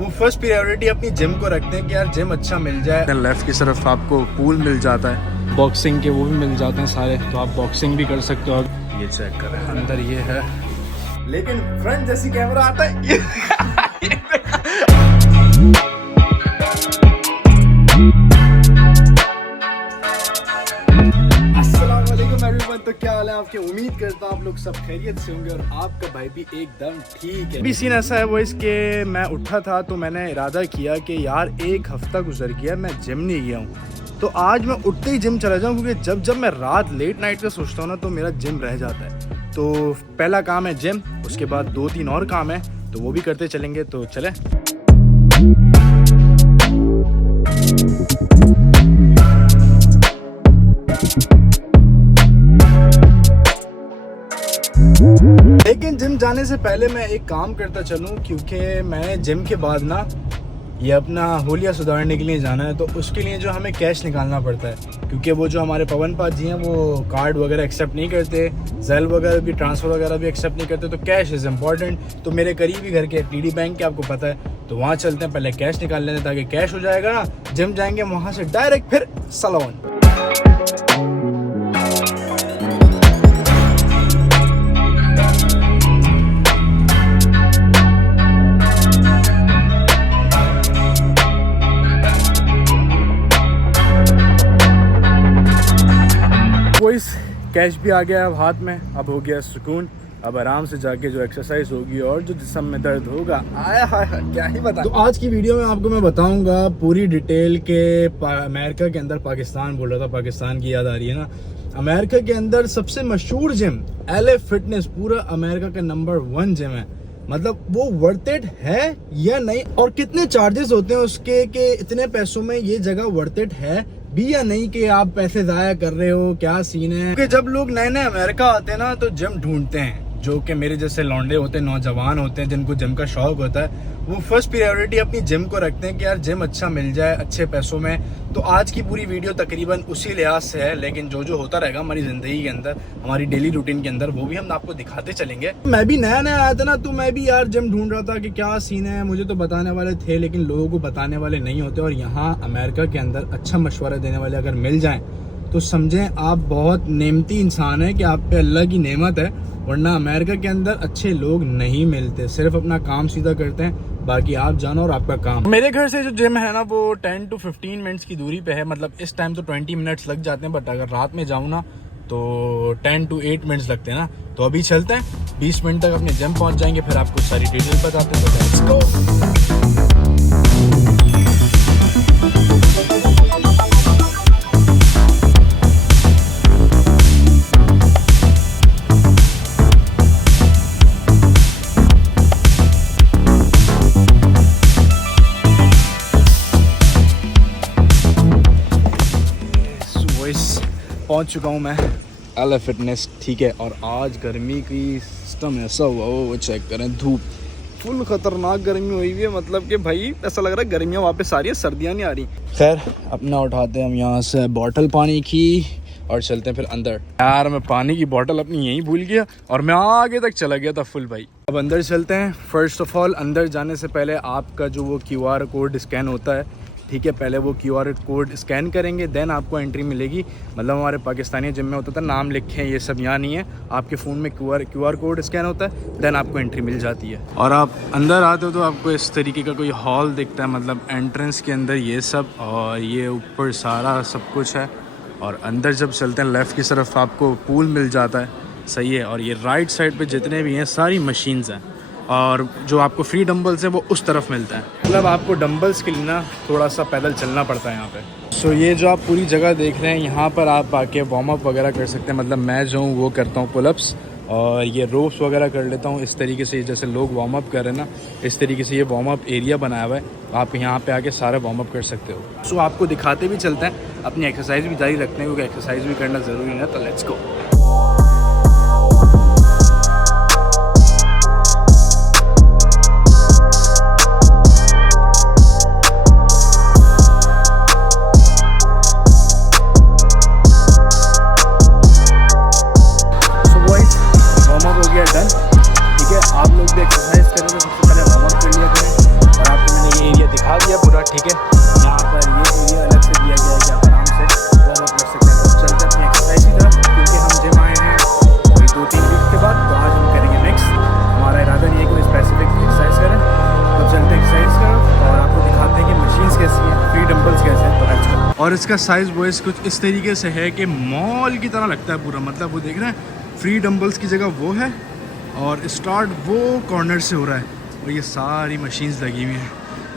वो first priority अपनी gym को रखते हैं कि यार जिम अच्छा मिल जाए। लेफ्ट की तरफ आपको पूल मिल जाता है, बॉक्सिंग के वो भी मिल जाते हैं सारे, तो आप बॉक्सिंग भी कर सकते हो। ये चेक करें, अंदर ये है, लेकिन फ्रंट जैसी कैमरा आता है। तो क्या हाल है आपके? उम्मीद करता हूँ आप लोग सब खैरियत से होंगे और आपका भाई भी एकदम ठीक है। अभी सीन ऐसा है वो इसके, मैं उठा था तो मैंने इरादा किया कि यार एक हफ्ता गुजर गया मैं जिम नहीं गया हूँ, तो आज मैं उठते ही जिम चला जाऊँ, क्योंकि जब मैं रात लेट नाइट का सोचता हूँ ना तो मेरा जिम रह जाता है। तो पहला काम है जिम, उसके बाद 2-3 और काम है तो वो भी करते चलेंगे, तो चले। लेकिन जिम जाने से पहले मैं एक काम करता चलूं, क्योंकि मैं जिम के बाद ना ये अपना होलिया सुधारने के लिए जाना है, तो उसके लिए जो हमें कैश निकालना पड़ता है, क्योंकि वो जो हमारे पवन पाद जी हैं वो कार्ड वगैरह एक्सेप्ट नहीं करते, जेल वगैरह भी, ट्रांसफ़र वगैरह भी एक्सेप्ट नहीं करते, तो कैश इज़ इम्पॉर्टेंट। तो मेरे करीबी घर के TD बैंक के आपको पता है, तो वहाँ चलते हैं, पहले कैश निकाल लेते हैं, ताकि कैश हो जाएगा ना, जिम जाएंगे वहाँ से डायरेक्ट फिर सलोन। कैश भी आ गया अब हाथ में, अब हो गया सुकून, अब आराम से जाके जो एक्सरसाइज होगी और जो जिस्म में दर्द होगा, आया हाय क्या ही बता। तो आज की वीडियो में आपको मैं बताऊंगा पूरी डिटेल के अमेरिका के अंदर, पाकिस्तान बोल रहा था, पाकिस्तान की याद आ रही है ना, अमेरिका के अंदर सबसे मशहूर जिम LA फिटनेस पूरा अमेरिका का नंबर 1 जिम है। मतलब वो वर्थ इट है या नहीं, और कितने चार्जेस होते हैं उसके, कि इतने पैसों में ये जगह वर्थ इट है भी या नहीं, कि आप पैसे जाया कर रहे हो, क्या सीन है। क्योंकि जब लोग नए नए अमेरिका आते हैं ना तो जिम ढूंढते हैं, जो कि मेरे जैसे लौंडे होते हैं, नौजवान होते हैं जिनको जिम का शौक होता है, वो फर्स्ट प्रायोरिटी अपनी जिम को रखते हैं कि यार जिम अच्छा मिल जाए अच्छे पैसों में। तो आज की पूरी वीडियो तकरीबन उसी लिहाज से है, लेकिन जो जो होता रहेगा हमारी ज़िंदगी के अंदर, हमारी डेली रूटीन के अंदर, वो भी हम आपको दिखाते चलेंगे। मैं भी नया नया आया था ना, तो मैं भी यार जिम ढूंढ रहा था कि क्या सीन है, मुझे तो बताने वाले थे लेकिन लोगों को बताने वाले नहीं होते, और यहाँ अमेरिका के अंदर अच्छा मशवरा देने वाले अगर मिल जाएँ तो समझें आप बहुत नेमती इंसान है, कि आप पे अल्लाह की नेमत है, वरना अमेरिका के अंदर अच्छे लोग नहीं मिलते, सिर्फ अपना काम सीधा करते हैं, बाकी आप जानो और आपका काम। मेरे घर से जो जिम है ना वो 10 to 15 मिनट्स की दूरी पे है, मतलब इस टाइम तो 20 मिनट्स लग जाते हैं, बट अगर रात में जाऊँ ना तो 10 to 8 मिनट्स लगते हैं ना। तो अभी चलते हैं, 20 मिनट तक अपने जिम पहुँच जाएंगे, फिर आपको सारी डिटेल बताते हैं। Let's go. पहुंच चुका हूं मैं LA फिटनेस, ठीक है। और आज गर्मी की सिस्टम ऐसा हुआ वो चेक करें, धूप फुल खतरनाक गर्मी हुई हुई है, मतलब कि भाई ऐसा लग रहा है गर्मियां वापस आ रही है, सर्दियां नहीं आ रही। खैर अपना उठाते हैं हम यहाँ से बॉटल पानी की और चलते हैं फिर अंदर। यार मैं पानी की बॉटल अपनी यहीं भूल गया और मैं आगे तक चला गया था फुल भाई। अब अंदर चलते हैं। फर्स्ट ऑफ ऑल अंदर जाने से पहले आपका जो वो QR कोड स्कैन होता है, ठीक है, पहले वो QR कोड स्कैन करेंगे, देन आपको एंट्री मिलेगी। मतलब हमारे पाकिस्तानी जिम में होता था नाम लिखें, ये सब यहाँ नहीं है, आपके फ़ोन में QR कोड स्कैन होता है, देन आपको एंट्री मिल जाती है। और आप अंदर आते हो तो आपको इस तरीके का कोई हॉल दिखता है, मतलब एंट्रेंस के अंदर ये सब, और ये ऊपर सारा सब कुछ है। और अंदर जब चलते हैं लेफ़्ट की तरफ आपको पूल मिल जाता है, सही है। और ये राइट साइड पे जितने भी हैं सारी मशीन्स हैं, और जो आपको फ्री डंबल्स हैं वो उस तरफ मिलता है। मतलब आपको डंबल्स के लिए ना थोड़ा सा पैदल चलना पड़ता है यहाँ पे। सो ये जो आप पूरी जगह देख रहे हैं, यहाँ पर आप आके वार्म अप वगैरह कर सकते हैं। मतलब मैं जो हूँ वो करता हूँ पुलअप्स, और ये रोप्स वगैरह कर लेता हूँ इस तरीके से, जैसे लोग वार्म अप कर रहे हैं ना, इस तरीके से ये वार्म अप एरिया बनाया हुआ है, आप यहाँ पे आके सारा वार्म अप कर सकते हो। सो आपको दिखाते भी चलते हैं, अपनी एक्सरसाइज भी जारी रखते हैं, क्योंकि एक्सरसाइज भी करना ज़रूरी है। तो लेट्स गो। डन, ठीक है। आप लोग भी एक्सरसाइज करेंगे, सबसे पहले वार्म अप कर लिया करें, और आपको मैंने और इसका साइज़ बॉयज़ कुछ इस तरीके से है कि मॉल की तरह लगता है पूरा। मतलब वो देख रहे हैं, फ्री डंबल्स की जगह वो है और स्टार्ट वो कॉर्नर से हो रहा है और ये सारी मशीन्स लगी हुई हैं।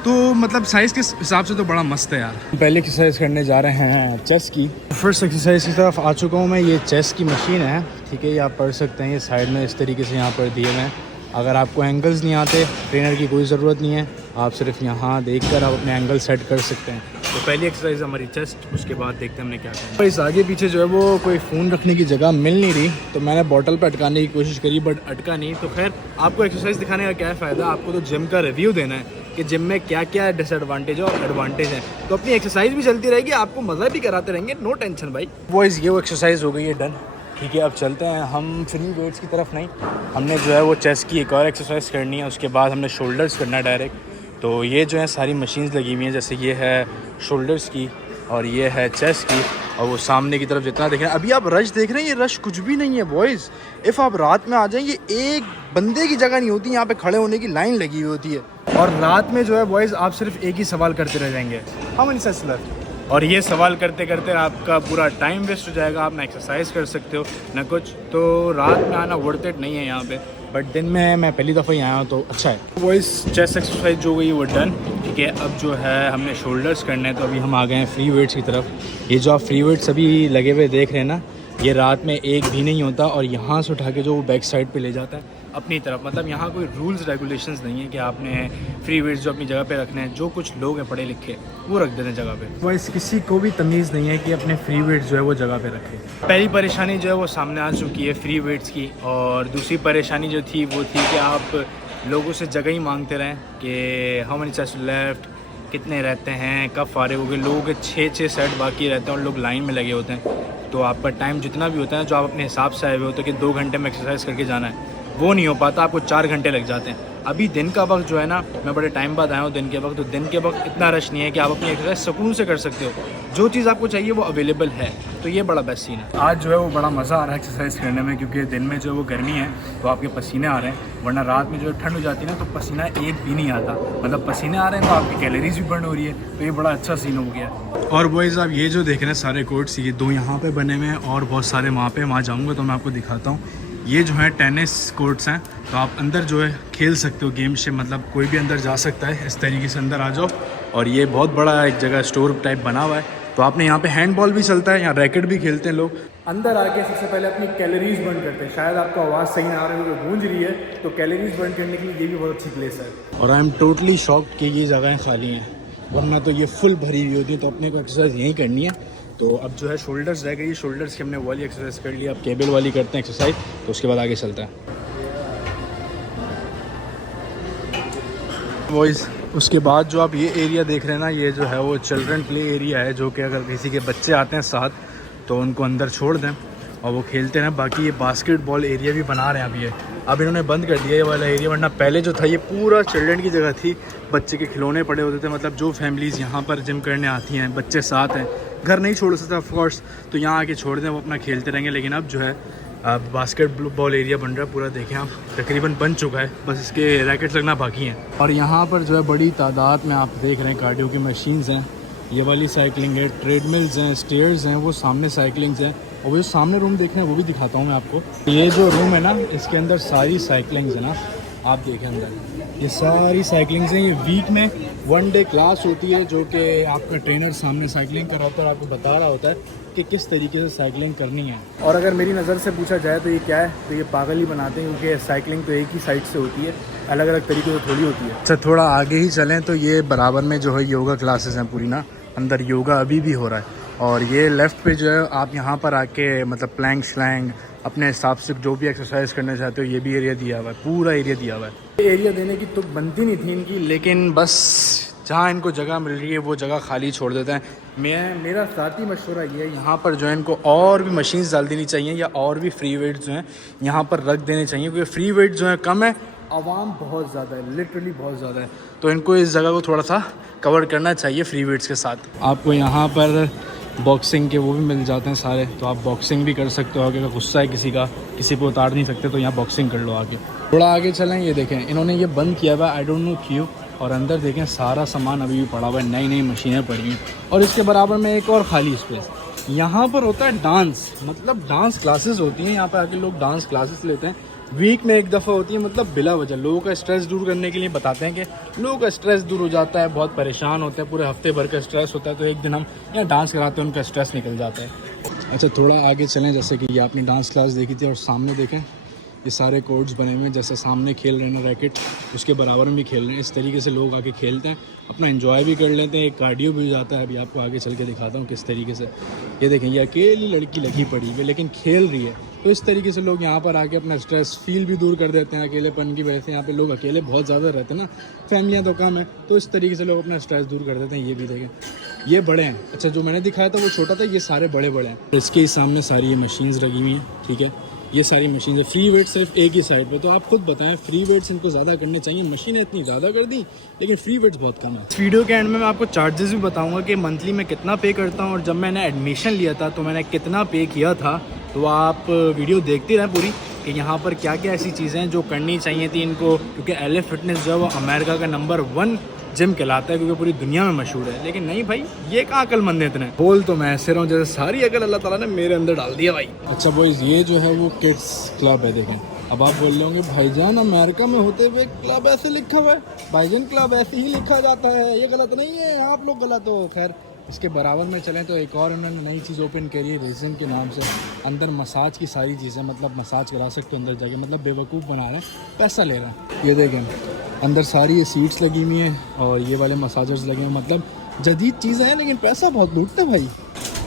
तो मतलब साइज़ के हिसाब से तो बड़ा मस्त है यार। पहले एक्सरसाइज करने जा रहे हैं चेस्ट की। फर्स्ट एक्सरसाइज की तरफ आ चुका हूँ मैं। ये चेस्ट की मशीन है, ठीक है, ये आप पढ़ सकते हैं। ये साइड में इस तरीके से यहाँ पर दिए हुए हैं। अगर आपको एंगल्स नहीं आते, ट्रेनर की कोई ज़रूरत नहीं है, आप सिर्फ यहाँ देखकर आप अपने एंगल सेट कर सकते हैं। तो पहली एक्सरसाइज हमारी चेस्ट, उसके बाद देखते हैं हमने क्या करना है। इस आगे पीछे जो है वो कोई फ़ोन रखने की जगह मिल नहीं रही, तो मैंने बॉटल पर अटकाने की कोशिश करी बट अटका नहीं। तो खैर आपको एक्सरसाइज दिखाने का क्या फ़ायदा, आपको तो जिम का रिव्यू देना है कि जिम में क्या क्या डिसएडवांटेज और एडवांटेज है। तो अपनी एक्सरसाइज भी चलती रहेगी, आपको मज़ा भी कराते रहेंगे, नो टेंशन भाई। बॉयज़ ये वो एक्सरसाइज हो गई है डन, ठीक है। अब चलते हैं हम फ्री वेट्स की तरफ। नहीं, हमने जो है वो चेस्ट की एक और एक्सरसाइज करनी है, उसके बाद हमने शोल्डर्स करना है डायरेक्ट। तो ये जो है सारी मशीन्स लगी हुई हैं, जैसे ये है शोल्डर्स की और ये है चेस्ट की, और वो सामने की तरफ जितना देख रहे हैं। अभी आप रश देख रहे हैं, ये रश कुछ भी नहीं है बॉयज़। इफ़ आप रात में आ जाएंगे, एक बंदे की जगह नहीं होती, यहाँ पे खड़े होने की लाइन लगी हुई होती है। और रात में जो है बॉयज़ आप सिर्फ एक ही सवाल करते रह जाएंगे, हाउ मेनी सेल्फ। और ये सवाल करते करते आपका पूरा टाइम वेस्ट हो जाएगा, आप ना एक्सरसाइज कर सकते हो ना कुछ। तो रात में आना वर्थ इट नहीं है यहाँ पे, बट दिन में मैं पहली दफ़ा ही आया हूँ तो अच्छा है। वॉइस चेस्ट एक्सरसाइज जो गई वो डन, ठीक है। अब जो है हमने शोल्डर्स करने हैं, तो अभी हम आ गए हैं फ्री वेट्स की तरफ। ये जो आप फ्री वेट्स अभी लगे हुए देख रहे हैं ना, ये रात में एक भी नहीं होता और यहाँ से उठा के जो वो बैक साइड पे ले जाता है अपनी तरफ। मतलब यहाँ कोई रूल्स रेगुलेशंस नहीं है कि आपने फ्री वेट्स जो अपनी जगह पे रखने हैं। जो कुछ लोग हैं पढ़े लिखे, वो रख देते हैं जगह पे। वॉइस किसी को भी तमीज़ नहीं है कि अपने फ्री वेट्स जो है वो जगह पे रखे। पहली परेशानी जो है वो सामने आ चुकी है फ्री वेट्स की, और दूसरी परेशानी जो थी वो थी कि आप लोगों से जगह ही मांगते रहें कि हाउ मेनी चेस्ट लेफ्ट, कितने रहते हैं, कब फारिग हो गए। लोगों के 6 सेट बाकी रहते हैं और लोग लाइन में लगे होते हैं। तो आपका टाइम जितना भी होता है, जो आप अपने हिसाब से आए हुए होते हैं कि 2 घंटे में एक्सरसाइज करके जाना है, वो नहीं हो पाता, आपको 4 घंटे लग जाते हैं। अभी दिन का वक्त जो है ना, मैं बड़े टाइम बाद आया हूँ दिन के वक्त, तो दिन के वक्त इतना रश नहीं है कि आप अपनी एक्सरसाइज सुकून से कर सकते हो। जो चीज़ आपको चाहिए वो अवेलेबल है, तो ये बड़ा बेस्ट सीन है। आज जो है वो बड़ा मज़ा आ रहा है एक्सरसाइज करने में, क्योंकि दिन में जो है वो गर्मी है तो आपके पसीने आ रहे हैं, वरना रात में जो है ठंड हो जाती है ना तो पसीना एक भी नहीं आता। मतलब पसीने आ रहे हैं तो आपकी कैलोरीज भी बर्न हो रही है, तो ये बड़ा अच्छा सीन हो गया। और बॉयज़ आप ये जो देख रहे हैं सारे कोर्ट्स, ये 2 यहाँ पे बने हुए हैं और बहुत सारे वहाँ पे, वहाँ जाऊँगा तो मैं आपको दिखाता हूँ। ये जो है टेनिस कोर्ट्स हैं, तो आप अंदर जो है खेल सकते हो गेम से, मतलब कोई भी अंदर जा सकता है। इस तरीके से अंदर आ जाओ, और ये बहुत बड़ा एक जगह स्टोर टाइप बना हुआ है। तो आपने यहाँ पे हैंडबॉल भी चलता है, यहाँ रैकेट भी खेलते हैं लोग। अंदर आके सबसे पहले अपनी कैलोरीज बर्न करते हैं। शायद आपको आवाज़ सही ना आ रही हो, गूंज रही है, तो कैलोरीज बर्न करने के लिए ये भी बहुत अच्छी प्लेस है। और आई एम टोटली शॉक्ड कि ये जगहें खाली हैं, वरना तो ये फुल भरी हुई होती है। तो अपने को एक्सरसाइज यहीं करनी है। तो अब जो है शोल्डर्स रह गई, शोल्डर्स की हमने वाली एक्सरसाइज कर ली, अब केबल वाली करते हैं एक्सरसाइज, तो उसके बाद आगे चलता है। वॉइस उसके बाद जो आप ये एरिया देख रहे हैं ना, ये जो है वो चिल्ड्रन प्ले एरिया है, जो कि अगर किसी के बच्चे आते हैं साथ तो उनको अंदर छोड़ दें और वो खेलते हैं। बाकी ये बास्केटबॉल एरिया भी बना रहे हैं अभी, अब इन्होंने बंद कर दिया ये वाला एरिया, वरना पहले जो था ये पूरा चिल्ड्रन की जगह थी। बच्चे के खिलौने पड़े होते थे, मतलब जो फैमिलीज़ यहाँ पर जिम करने आती हैं, बच्चे साथ हैं, घर नहीं छोड़ सकते ऑफ कोर्स, तो यहाँ आके छोड़ दें, वो अपना खेलते रहेंगे। लेकिन अब जो है बास्केटबॉल एरिया बन रहा है पूरा, देखें आप, तकरीबन बन चुका है, बस इसके रैकेट्स लगना बाकी हैं। और यहाँ पर जो है बड़ी तादाद में आप देख रहे हैं कार्डियो की मशीन्स हैं, ये वाली साइकिलिंग है, ट्रेडमिल्स हैं, स्टेयर्स हैं, वो सामने साइकिलिंग्स हैं, और वो जो सामने रूम देख रहे हैं वो भी दिखाता हूँ मैं आपको। ये जो रूम है ना, इसके अंदर सारी साइकिलिंग्स है ना, आप देखें अंदर ये सारी साइकिलिंग्स हैं। ये वीक में 1 डे क्लास होती है, जो कि आपका ट्रेनर सामने साइकिलिंग कराता है और आपको बता रहा होता है कि किस तरीके से साइकिलिंग करनी है। और अगर मेरी नज़र से पूछा जाए तो ये क्या है, तो ये पागल ही बनाते हैं, क्योंकि साइकिलिंग तो एक ही साइड से होती है, अलग अलग तरीके से थोड़ी होती है। अच्छा, थोड़ा आगे ही चलें तो ये बराबर में जो है योगा क्लासेस हैं पूरी ना, अंदर योगा अभी भी हो रहा है। और ये लेफ़्ट पे जो है आप यहाँ पर आके मतलब प्लैंक श्लैंग अपने हिसाब से जो भी एक्सरसाइज करना चाहते हो, ये भी एरिया दिया हुआ है, पूरा एरिया दिया हुआ है। ये एरिया देने की तो बनती नहीं थी इनकी, लेकिन बस जहाँ इनको जगह मिल रही है वो जगह खाली छोड़ देते हैं। मेरा ज़ाती मशवरा ये है, यहाँ पर जो है इनको और भी मशीन्स डाल देनी चाहिए, या और भी फ्री वेट्स जो हैं यहाँ पर रख देने चाहिए, क्योंकि फ्री वेट जो है कम है, आवाम बहुत ज़्यादा है, लिटरली बहुत ज़्यादा है। तो इनको इस जगह को थोड़ा सा कवर करना चाहिए फ्री वेट्स के साथ। आपको यहाँ पर बॉक्सिंग के वो भी मिल जाते हैं सारे, तो आप बॉक्सिंग भी कर सकते हो। अगर गुस्सा है किसी का, किसी को उतार नहीं सकते, तो यहाँ बॉक्सिंग कर लो आगे। थोड़ा आगे चलें, ये देखें इन्होंने ये बंद किया हुआ, आई डोंट नो क्यों, और अंदर देखें सारा सामान अभी भी पड़ा हुआ है, नई नई मशीनें पड़ी हैं। और इसके बराबर में एक और खाली स्पेस, यहाँ पर होता है डांस, मतलब डांस क्लासेस होती हैं। यहाँ पर आके लोग डांस क्लासेस लेते हैं, वीक में एक दफ़ा होती है, मतलब बिला वजह लोगों का स्ट्रेस दूर करने के लिए बताते हैं कि लोगों का स्ट्रेस दूर हो जाता है, बहुत परेशान होते हैं, पूरे हफ्ते भर का स्ट्रेस होता है, तो एक दिन हम यहाँ डांस कराते हैं, उनका स्ट्रेस निकल जाता है। अच्छा थोड़ा आगे चलें, जैसे कि ये आपने डांस क्लास देखी थी और सामने देखें ये सारे कोर्ट्स बने हुए हैं, जैसे सामने खेल रहे हैं रैकेट, उसके बराबर में भी खेल रहे हैं। इस तरीके से लोग आके खेलते हैं, अपना एंजॉय भी कर लेते हैं, एक कार्डियो भी हो जाता है। अभी आपको आगे चल के दिखाता हूँ किस तरीके से। ये देखें ये अकेली लड़की लगी पड़ी है लेकिन खेल रही है। तो इस तरीके से लोग यहाँ पर आके अपना स्ट्रेस फील भी दूर कर देते हैं, अकेलेपन की वजह से। यहाँ पे लोग अकेले बहुत ज़्यादा रहते हैं ना, फैमिलियाँ तो कम है, तो इस तरीके से लोग अपना स्ट्रेस दूर कर देते हैं। ये भी देखें ये बड़े हैं। अच्छा जो मैंने दिखाया था वो छोटा था, ये सारे बड़े बड़े हैं। इसके ही सामने सारी ये मशीन्स लगी हुई हैं, ठीक है। ये सारी मशीन है, फ्री वेट सिर्फ एक ही साइड पे। तो आप खुद बताएं, फ्री वेट्स इनको ज़्यादा करने चाहिए, मशीनें इतनी ज़्यादा कर दी लेकिन फ्री वेट्स बहुत कम है। इस वीडियो के एंड में मैं आपको चार्जेस भी बताऊंगा कि मंथली मैं कितना पे करता हूँ और जब मैंने एडमिशन लिया था तो मैंने कितना पे किया था। तो आप वीडियो देखते रहें पूरी कि यहाँ पर क्या क्या ऐसी चीज़ें हैं जो करनी चाहिए थी इनको, क्योंकि LA फिटनेस जो है वो अमेरिका का नंबर 1 जिम कहलाता है, क्योंकि पूरी दुनिया में मशहूर है। लेकिन नहीं भाई, ये कहाँ अक्लमंद है इतने। बोल तो मैं ऐसे रहा हूँ जैसे सारी अकल अल्लाह ताला ने मेरे अंदर डाल दिया भाई। अच्छा बॉयज़, ये जो है वो किड्स क्लब है। देखें अब आप बोल रहे होंगे भाईजान अमेरिका में होते हुए क्लब ऐसे लिखा हुआ है, भाईजान क्लब ऐसे ही लिखा जाता है, ये गलत नहीं है, आप लोग गलत हो। खैर इसके बराबर में चलें तो एक और उन्होंने नई चीज़ ओपन करी है रीजन के नाम से। अंदर मसाज की सारी चीज़ें, मतलब मसाज करा सकते अंदर जाके, मतलब बेवकूफ़ बना रहे हैं, पैसा ले रहे हैं। ये देखें अंदर सारी ये सीट्स लगी हुई हैं और ये वाले मसाजर्स लगे हैं, मतलब जदीद चीज़ें हैं लेकिन पैसा बहुत लूटते हैं भाई।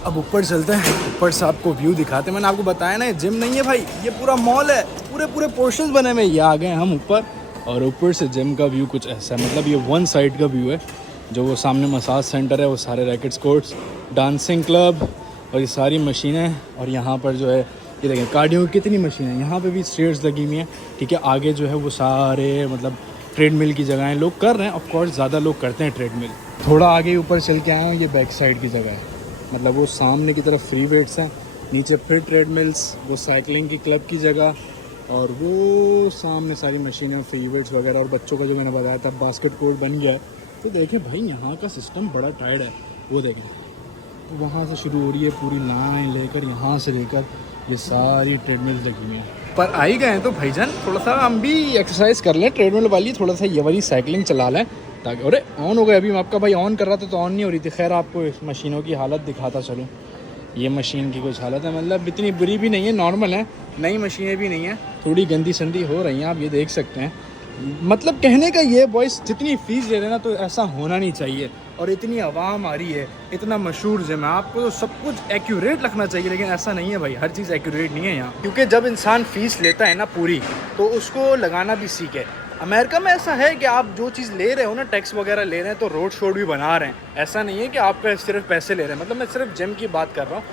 अब ऊपर चलते हैं, ऊपर से आपको व्यू दिखाते हैं। मैंने आपको बताया ना ये जिम नहीं है भाई, ये पूरा मॉल है, पूरे पोर्शंस बने हुए। ये आ गए हम ऊपर और ऊपर से जिम का व्यू कुछ ऐसा है, मतलब ये वन साइड का व्यू है। जो वो सामने मसाज सेंटर है, वो सारे रैकेट्स कोर्ट्स, डांसिंग क्लब और ये सारी मशीनें। और यहाँ पर जो है ये देखें कार्डियो की कितनी मशीनें हैं, यहाँ पे भी स्टेयर्स लगी हुई हैं, ठीक है। आगे जो है वो सारे मतलब ट्रेडमिल की जगह हैं, लोग कर रहे हैं, ऑफ कोर्स ज़्यादा लोग करते हैं ट्रेडमिल। थोड़ा आगे ऊपर चल के आए हैं, ये बैक साइड की जगह है, मतलब वो सामने की तरफ फ्री वेट्स हैं, नीचे फिर ट्रेडमिल्स, वो साइकिलिंग की क्लब की जगह, और वो सामने सारी मशीनें फ्री वेट्स वगैरह। और बच्चों का जो मैंने बताया था बास्केट कोर्ट बन गया है। तो देखें भाई यहाँ का सिस्टम बड़ा टाइट है। वो देखें तो वहाँ से शुरू हो रही है पूरी लाइन लेकर, यहाँ से लेकर ये सारी ट्रेडमिल्स लगी हुई हैं। पर आ ही गए हैं तो भाईजान थोड़ा सा हम भी एक्सरसाइज कर लें ट्रेडमिल वाली, थोड़ा सा ये वाली साइकिलिंग चला लें ताकि। अरे ऑन हो गया, अभी मैं आपका भाई ऑन कर रहा था तो ऑन नहीं हो रही थी। खैर आपको इस मशीनों की हालत दिखाता चलूँ। ये मशीन की कुछ हालत है, मतलब इतनी बुरी भी नहीं है, नॉर्मल है, नई मशीनें भी नहीं है, थोड़ी गंदी संदी हो रही हैं, आप ये देख सकते हैं। मतलब कहने का ये बॉयस, जितनी फ़ीस ले रहे हैं ना तो ऐसा होना नहीं चाहिए। और इतनी आवाम आ रही है, इतना मशहूर जिम है, आपको तो सब कुछ एक्यूरेट रखना चाहिए, लेकिन ऐसा नहीं है भाई, हर चीज़ एक्यूरेट नहीं है यहाँ। क्योंकि जब इंसान फ़ीस लेता है ना पूरी, तो उसको लगाना भी सीखे। अमेरिका में ऐसा है कि आप जो चीज़ ले रहे हो ना, टैक्स वगैरह ले रहे हैं, तो रोड शोड भी बना रहे हैं। ऐसा नहीं है कि आपका सिर्फ पैसे ले रहे हैं। मतलब मैं सिर्फ जिम की बात कर रहा हूँ।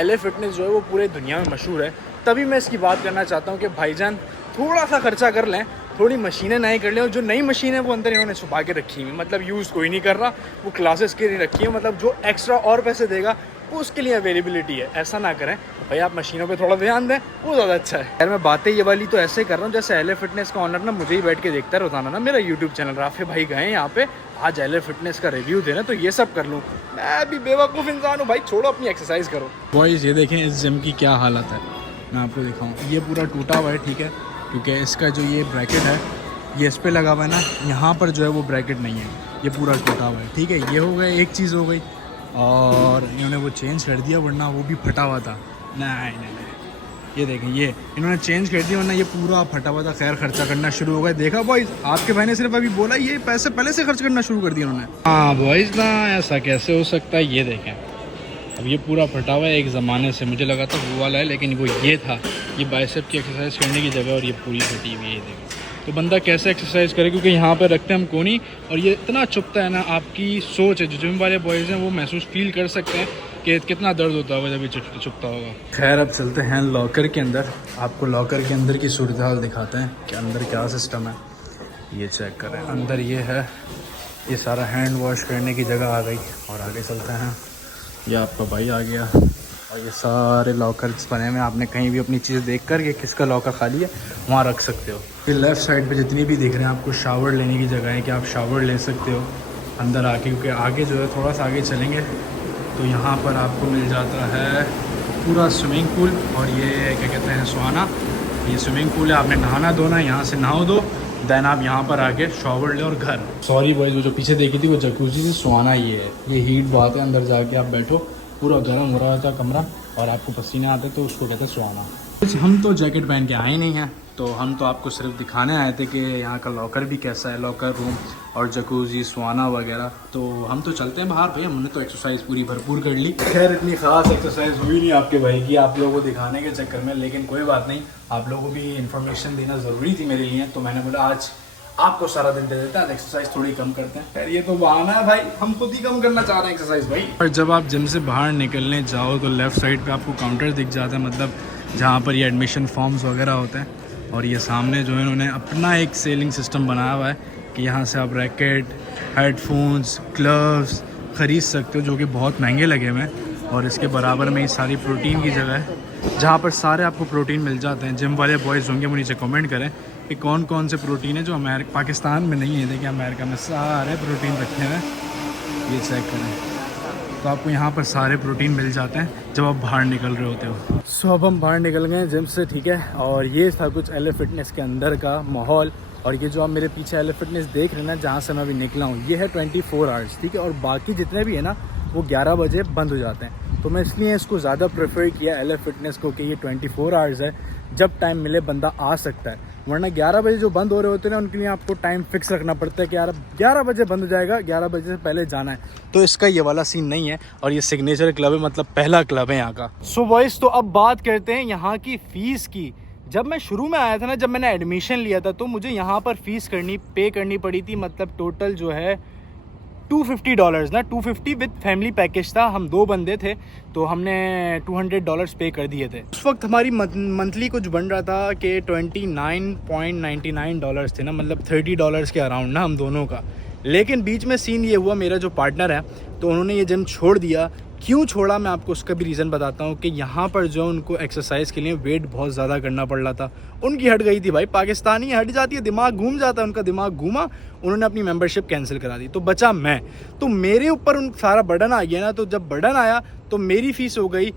LA फिटनेस जो है वो पूरे दुनिया में मशहूर है, तभी मैं इसकी बात करना चाहता हूँ कि भाईजान थोड़ा सा खर्चा कर लें, थोड़ी मशीनें नई कर लें। और जो नई मशीन है वो अंदर इन्होंने छुपा के रखी हुई, मतलब यूज़ कोई नहीं कर रहा, वो क्लासेस के लिए रखी है। मतलब जो एक्स्ट्रा और पैसे देगा वो उसके लिए अवेलेबिलिटी है। ऐसा ना करें भाई, आप मशीनों पे थोड़ा ध्यान दें, वो ज़्यादा अच्छा है। यार मैं बातें ये वाली तो ऐसे कर रहा हूँ जैसे LA फिटनेस का ऑनर ना मुझे ही बैठ के देखता है रोजाना ना, मेरा यूट्यूब चैनल राफे भाई गए यहाँ पे आज LA फिटनेस का रिव्यू देना, तो ये सब कर लूँ। मैं भी बेवकूफ़ इंसान हूँ भाई, छोड़ो अपनी एक्सरसाइज करो। बॉयज़ ये देखें इस जिम की क्या हालत है, मैं आपको दिखाऊँ। ये पूरा टूटा हुआ है, ठीक है, क्योंकि इसका जो ये ब्रैकेट है ये इस पर लगा हुआ है ना, यहाँ पर जो है वो ब्रैकेट नहीं है, ये पूरा टूटा हुआ है, ठीक है। ये हो गए, एक चीज़ हो गई, और इन्होंने वो चेंज कर दिया, वरना वो भी फटा हुआ था। नहीं, ये देखें ये इन्होंने चेंज कर दिया, वरना ये पूरा फटा हुआ था। खैर खर्चा करना शुरू हो गया। देखा बॉयज़, आपके भाई ने सिर्फ अभी बोला ये पैसे पहले से खर्च करना शुरू कर दिया उन्होंने। हाँ बॉयज़ ना, ऐसा कैसे हो सकता है। ये देखें अब ये पूरा फटा हुआ है, एक ज़माने से मुझे लगा था वो वाला है, लेकिन वो ये था। ये बाइसेप की एक्सरसाइज करने की जगह और ये पूरी फटी हुई है। ये देखें तो बंदा कैसे एक्सरसाइज करे, क्योंकि यहाँ पर रखते हैं हम कोनी, और ये इतना चुभता है ना। आपकी सोच है, जो जिम वाले बॉयज़ हैं वो महसूस फील कर सकते हैं कि कितना दर्द होता होगा जब ये चुभता होगा। खैर अब चलते हैं लॉकर के अंदर, आपको लॉकर के अंदर की सूरत हाल दिखाते हैं कि अंदर क्या सिस्टम है। ये चेक करें, अंदर ये है, ये सारा हैंड वॉश करने की जगह आ गई। और आगे चलते हैं, ये आपका भाई आ गया और ये सारे लॉकर्स बने हुए हैं, आपने कहीं भी अपनी चीज़ देख कर कि किसका लॉकर खाली है वहाँ रख सकते हो। फिर लेफ़्ट साइड पे जितनी भी दिख रहे हैं आपको शावर लेने की जगह है कि आप शावर ले सकते हो अंदर आके, क्योंकि आगे जो है थोड़ा सा आगे चलेंगे तो यहाँ पर आपको मिल जाता है पूरा स्विमिंग पूल और ये क्या कहते हैं सुहाना। ये स्विमिंग पूल है, आपने नहाना धोना है, यहाँ से नहाओ दो, देन आप यहाँ पर आके शॉवर ले और घर। सॉरी बॉयज़, वो जो पीछे देखी थी वो जकूज़ी से सुहाना ये है। ये हीट बहुत है, अंदर जाके आप बैठो, पूरा गर्म हो रहा था कमरा और आपको पसीने आते तो उसको कहते हैं सुहाना। कुछ हम तो जैकेट पहन के आए ही नहीं हैं, तो हम तो आपको सिर्फ दिखाने आए थे कि यहाँ का लॉकर भी कैसा है, लॉकर रूम और जकूज़ी सुहाना वगैरह। तो हम तो चलते हैं बाहर भाई, हमने तो एक्सरसाइज पूरी भरपूर कर ली। खैर इतनी ख़ास एक्सरसाइज हुई नहीं आपके भाई की आप लोगों को दिखाने के चक्कर में, लेकिन कोई बात नहीं, आप लोगों को भी इन्फॉर्मेशन देना ज़रूरी थी मेरे लिए, तो मैंने बोला आज आपको सारा दिन दे देता है, एक्सरसाइज थोड़ी कम करते हैं। खैर ये तो बहाना है भाई, हम खुद ही कम करना चाह रहे हैं एक्सरसाइज भाई। और जब आप जिम से बाहर निकलने जाओ तो लेफ़्ट साइड पे आपको काउंटर दिख जाता है, मतलब जहाँ पर ये एडमिशन फॉर्म्स वगैरह होते हैं। और ये सामने जो है इन्होंने अपना एक सेलिंग सिस्टम बनाया हुआ है कि यहाँ से आप रैकेट, हेडफोन्स, ग्लव्स ख़रीद सकते हो जो कि बहुत महंगे लगे हुए हैं। और इसके बराबर में ही सारी प्रोटीन की जगह है जहाँ पर सारे आपको प्रोटीन मिल जाते हैं। जिम वाले बॉयज़ होंगे वो नीचे कमेंट करें कि कौन कौन से प्रोटीन है जो पाकिस्तान में नहीं है। देखिए अमेरिका में सारे प्रोटीन रखे हुए हैं, ये चेक करें, तो आपको यहाँ पर सारे प्रोटीन मिल जाते हैं जब आप बाहर निकल रहे होते हो। सो अब हम बाहर निकल गए जिम से, ठीक है। और ये था कुछ एल फिटनेस के अंदर का माहौल। और ये जो आप मेरे पीछे एल फिटनेस देख रहे हैं ना, जहाँ से मैं अभी निकला हूँ, ये है 24 आवर्स, ठीक है। और बाकी जितने भी है ना वो 11 बजे बंद हो जाते हैं। तो मैं इसलिए इसको ज़्यादा प्रेफर किया एल फिटनेस को कि ये 24 आवर्स है, जब टाइम मिले बंदा आ सकता है। वरना 11 बजे जो बंद हो रहे होते हैं ना, उनके लिए आपको टाइम फिक्स रखना पड़ता है कि यार 11 बजे बंद हो जाएगा, 11 बजे से पहले जाना है। तो इसका ये वाला सीन नहीं है और ये सिग्नेचर क्लब है, मतलब पहला क्लब है यहाँ का। सो बॉयज़, तो अब बात करते हैं यहाँ की फ़ीस की। जब मैं शुरू में आया था ना, जब मैंने एडमिशन लिया था, तो मुझे यहाँ पर फ़ीस पे करनी पड़ी थी, मतलब टोटल जो है $250 ना, 250 विद फैमिली पैकेज था। हम 2 बंदे थे तो हमने $200 पे कर दिए थे। उस वक्त हमारी मंथली कुछ बन रहा था कि $29.99 थे ना, मतलब $30 के अराउंड ना हम दोनों का। लेकिन बीच में सीन ये हुआ, मेरा जो पार्टनर है तो उन्होंने ये जिम छोड़ दिया। क्यों छोड़ा मैं आपको उसका भी रीज़न बताता हूँ कि यहाँ पर जो उनको एक्सरसाइज के लिए वेट बहुत ज़्यादा करना पड़ रहा था। उनकी हट गई थी भाई, पाकिस्तानी हट जाती है, दिमाग घूम जाता है, उनका दिमाग घूमा, उन्होंने अपनी मेंबरशिप कैंसिल करा दी। तो बचा मैं, तो मेरे ऊपर उन सारा बर्डन आ गया ना। तो जब बर्डन आया तो मेरी फ़ीस हो गई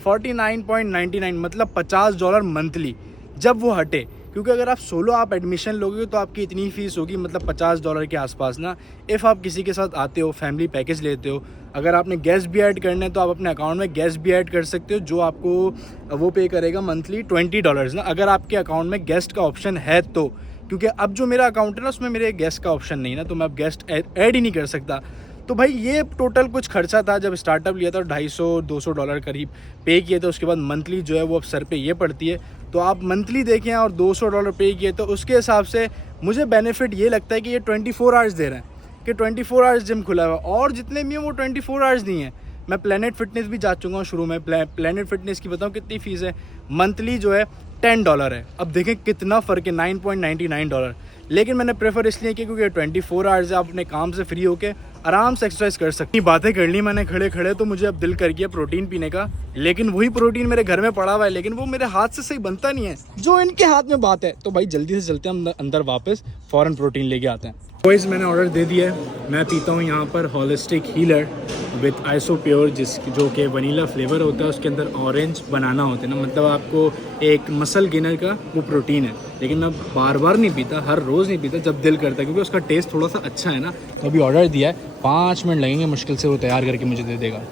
49.99, मतलब $50 मंथली जब वो हटे। क्योंकि अगर आप सोलो आप एडमिशन लोगे तो आपकी इतनी फ़ीस होगी, मतलब $50 के आसपास ना। इफ़ आप किसी के साथ आते हो, फैमिली पैकेज लेते हो, अगर आपने गेस्ट भी ऐड करना है तो आप अपने अकाउंट में गेस्ट भी ऐड कर सकते हो, जो आपको वो पे करेगा मंथली $20 ना, अगर आपके अकाउंट में गेस्ट का ऑप्शन है तो। क्योंकि अब जो मेरा अकाउंट है ना उसमें मेरे गेस्ट का ऑप्शन नहीं ना, तो मैं अब गेस्ट ऐड ही नहीं कर सकता। तो भाई ये टोटल कुछ खर्चा था। जब स्टार्टअप लिया था $250-200 करीब पे किए थे। उसके बाद मंथली जो है वो अब सर पे ये पड़ती है। तो आप मंथली देखें और $200 पे किए तो उसके हिसाब से मुझे बेनिफिट ये लगता है कि ये 24 आवर्स दे रहे हैं, कि 24 आवर्स जिम खुला हुआ। और जितने भी हैं वो 24 आवर्स नहीं है। मैं प्लैनेट फिटनेस भी जा चुका हूँ शुरू में। प्लैनेट फिटनेस की बताऊँ कितनी फ़ीस है, मंथली जो है $10 है। अब देखें कितना फ़र्क है, $9.99। लेकिन मैंने प्रेफर इसलिए किया क्योंकि 24 आवर्स है, आप अपने काम से फ्री होके आराम से एक्सरसाइज कर सकती। बातें कर ली मैंने खड़े खड़े, तो मुझे अब दिल कर गया प्रोटीन पीने का। लेकिन वही प्रोटीन मेरे घर में पड़ा हुआ है, लेकिन वो मेरे हाथ से सही बनता नहीं है जो इनके हाथ में बात है। तो भाई जल्दी से चलते हैं हम अंदर, वापस फ़ौरन प्रोटीन लेके आते हैं। बॉयज़ मैंने ऑर्डर दे दिया है। मैं पीता हूँ यहाँ पर holistic healer with iso pure, जो कि वनीला फ्लेवर होता है, उसके अंदर ऑरेंज बनाना होता है ना, मतलब आपको एक मसल गेनर का वो प्रोटीन है। लेकिन मैं बार बार नहीं पीता, हर रोज़ नहीं पीता, जब दिल करता है, क्योंकि उसका टेस्ट थोड़ा सा अच्छा है ना। तो अभी ऑर्डर दिया है, 5 मिनट लगेंगे मुश्किल से, वो तैयार करके मुझे दे देगा।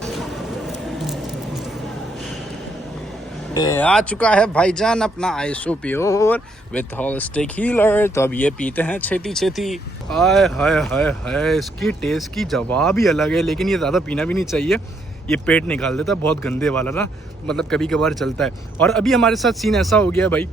आ चुका है भाईजान अपना iso pure with holistic healer. तो अब ये पीते हैं छेती छेती। आय हाय हाय हाय, इसकी टेस्ट की जवाब ही अलग है। लेकिन ये ज़्यादा पीना भी नहीं चाहिए, ये पेट निकाल देता है, बहुत गंदे वाला ना, मतलब कभी कभार चलता है। और अभी हमारे साथ सीन ऐसा हो गया भाई,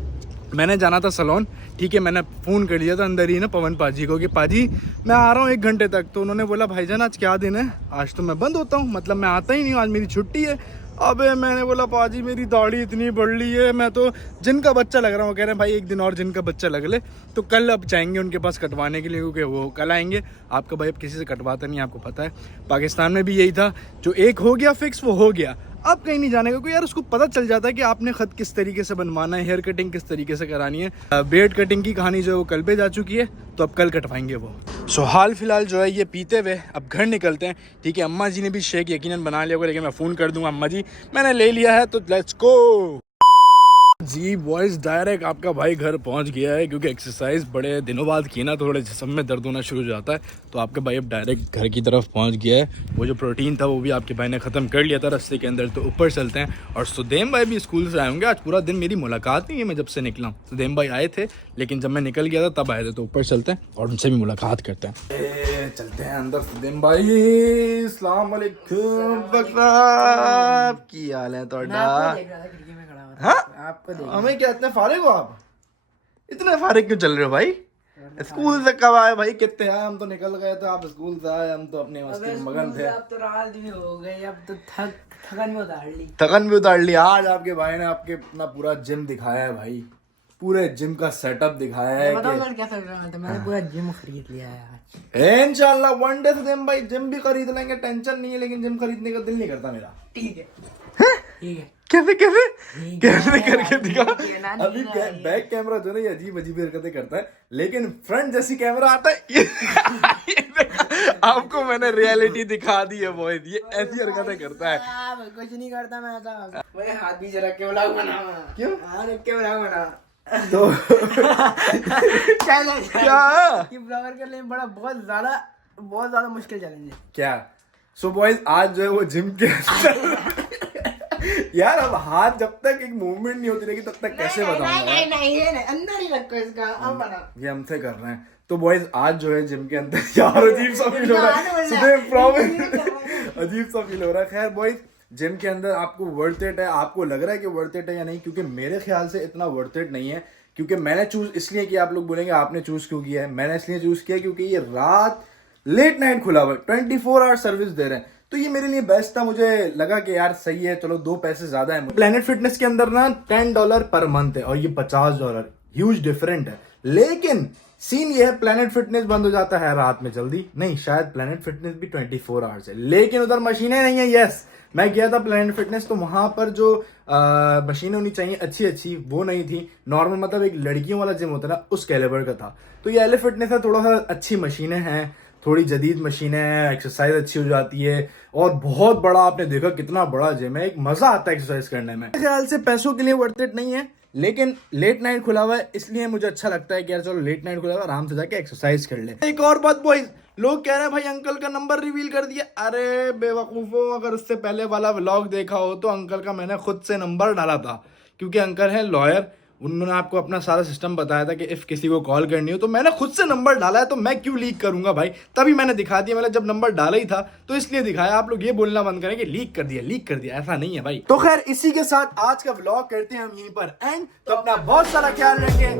मैंने जाना था सलोन, ठीक है, मैंने फ़ोन कर लिया था अंदर ही ना पवन पाजी को कि पाजी मैं आ रहा हूँ 1 घंटे तक। तो उन्होंने बोला भाईजान आज क्या दिन है, आज तो मैं बंद होता हूँ, मतलब मैं आता ही नहीं हूँ, आज मेरी छुट्टी है। अबे मैंने बोला पाजी मेरी दाढ़ी इतनी बढ़ ली है, मैं तो जिनका बच्चा लग रहा हूँ। कह रहे हैं भाई 1 दिन और जिनका बच्चा लग ले, तो कल अब जाएंगे उनके पास कटवाने के लिए, क्योंकि वो कल आएंगे। आपका भाई अब किसी से कटवाता नहीं, आपको पता है। पाकिस्तान में भी यही था, जो एक हो गया फिक्स वो हो गया। आप कहीं नहीं जाने का, क्योंकि यार उसको पता चल जाता है कि आपने ख़त किस तरीके से बनवाना है, हेयर कटिंग किस तरीके से करानी है। बियर्ड कटिंग की कहानी जो है वो कल पे जा चुकी है, तो अब कल कटवाएंगे वो। सो हाल फिलहाल जो है ये पीते हुए अब घर निकलते हैं, ठीक है। अम्मा जी ने भी शेक यकीनन बना लिया होगा, लेकिन मैं फ़ोन कर दूंगा अम्मा जी मैंने ले लिया है, तो लेट्स गो जी बॉयज़। डायरेक्ट आपका भाई घर पहुंच गया है, क्योंकि एक्सरसाइज बड़े दिनों बाद की ना, तो थोड़े जिस्म में दर्द होना शुरू हो जाता है। तो आपका भाई अब डायरेक्ट घर की तरफ पहुंच गया है। वो जो प्रोटीन था वो भी आपके भाई ने ख़त्म कर लिया था रास्ते के अंदर। तो ऊपर चलते हैं। और सुदेम भाई भी स्कूल से आए होंगे, आज पूरा दिन मेरी मुलाकात नहीं है, मैं जब से निकला। सुदेम भाई आए थे, लेकिन जब मैं निकल गया था तब आए थे। तो ऊपर चलते हैं और उनसे भी मुलाकात करते हैं। चलते हैं अंदर। सुदेम भाई अस्सलाम वालेकुम। की हाल है हाँ? हमें क्या इतने फारिग हो आप? इतने फारिग क्यों चल रहे हो भाई? स्कूल से कब आए भाई? कितने हैं? हम तो निकल गए थे, आप स्कूल से आए, हम तो अपने मस्ती में मगन थे। अब तो रात भी हो गई, अब तो थकन भी उतार ली। थकन भी उतार ली। आज आपके भाई ने आपके अपना पूरा जिम दिखाया है भाई, पूरे जिम का सेटअप दिखाया है। बताओ क्या सोच रहा था, मैंने पूरा जिम खरीद लिया है आज। इंशाल्लाह वन डे से भाई जिम भी खरीद लेंगे, टेंशन नहीं है। लेकिन जिम खरीदने का दिल नहीं करता मेरा। ठीक है ठीक है। कैसे कैसे कैसे करके दिखा। अभी बैक कैमरा जो है ये अजीब अजीब हरकतें करता है, लेकिन फ्रंट जैसी कैमरा आता है आपको मैंने रियलिटी दिखा दी है बॉय, ये ऐसी हरकतें करता है। कुछ नहीं करता मैं ऐसा, मैं हाथ पीछे रख के व्लॉग बना। क्यों हाथ रख के व्लॉग बना तो क्या कि ब्लॉगर के लिए बड़ा बहुत ज्यादा मुश्किल चैलेंज है क्या। सो बॉयज आज जो है वो जिम के यार अब हाथ जब तक एक मूवमेंट नहीं होती रहेगी तब तक कैसे बताऊंगा। नहीं अंदर ही रखो इसका, अब बना। ये हमसे कर रहे हैं। तो बॉयज आज जो है जिम के अंदर यार अजीब सा फील हो रहा है, सुबह प्रॉब्लम अजीब सा फील हो रहा है। खैर बॉयज जिम के अंदर आपको वर्थ इट है, आपको लग रहा है कि वर्थ इट है या नहीं, क्योंकि मेरे ख्याल से इतना वर्थ इट नहीं है। क्योंकि मैंने चूज इसलिए किया, आप लोग बोलेंगे आपने चूज क्यों किया है, मैंने इसलिए चूज किया क्योंकि ये रात लेट नाइट खुला हुआ है, 24 आवर सर्विस दे रहे हैं। तो ये मेरे लिए बेस्ट था, मुझे लगा कि यार सही है, चलो 2 पैसे ज्यादा है। प्लेनेट फिटनेस के अंदर ना $10 पर मंथ है और ये $50, ह्यूज डिफरेंट है। लेकिन सीन ये है, प्लेनेट फिटनेस बंद हो जाता है रात में जल्दी, नहीं शायद प्लेनेट फिटनेस भी 24 आवर्स है, लेकिन उधर मशीनें नहीं है। यस मैं गया था प्लेनेट फिटनेस, तो वहां पर जो मशीनें होनी चाहिए अच्छी अच्छी वो नहीं थी। नॉर्मल मतलब एक लड़कियों वाला जिम होता है ना, उस कैलिबर का था। तो ये एले फिटनेस है, थोड़ा सा अच्छी मशीनें हैं, थोड़ी जदीद मशीनें हैं, एक्सरसाइज अच्छी हो जाती है। और बहुत बड़ा, आपने देखा कितना बड़ा जिम है, एक मजा आता है एक्सरसाइज करने में। मेरे ख्याल से पैसों के लिए वर्थ इट नहीं है, लेकिन लेट नाइट खुला हुआ है इसलिए मुझे अच्छा लगता है कि यार चलो लेट नाइट खुला हुआ है, आराम से जाके एक्सरसाइज कर ले। एक और बात बॉयज, लोग कह रहे हैं भाई अंकल का नंबर रिवील कर दिया। अरे बेवकूफो, अगर उससे पहले वाला व्लॉग देखा हो तो अंकल का मैंने खुद से नंबर डाला था, क्योंकि अंकल है लॉयर। उन्होंने आपको अपना सारा सिस्टम बताया था कि इफ किसी को कॉल करनी हो, तो मैंने खुद से नंबर डाला है, तो मैं क्यों लीक करूंगा भाई। तभी मैंने दिखा दिया, मैंने जब नंबर डाला ही था तो इसलिए दिखाया। आप लोग ये बोलना बंद करें कि लीक कर दिया, ऐसा नहीं है भाई। तो खैर इसी के साथ आज का व्लॉग करते हैं हम यहीं पर एंड। तो अपना बहुत सारा ख्याल रखें,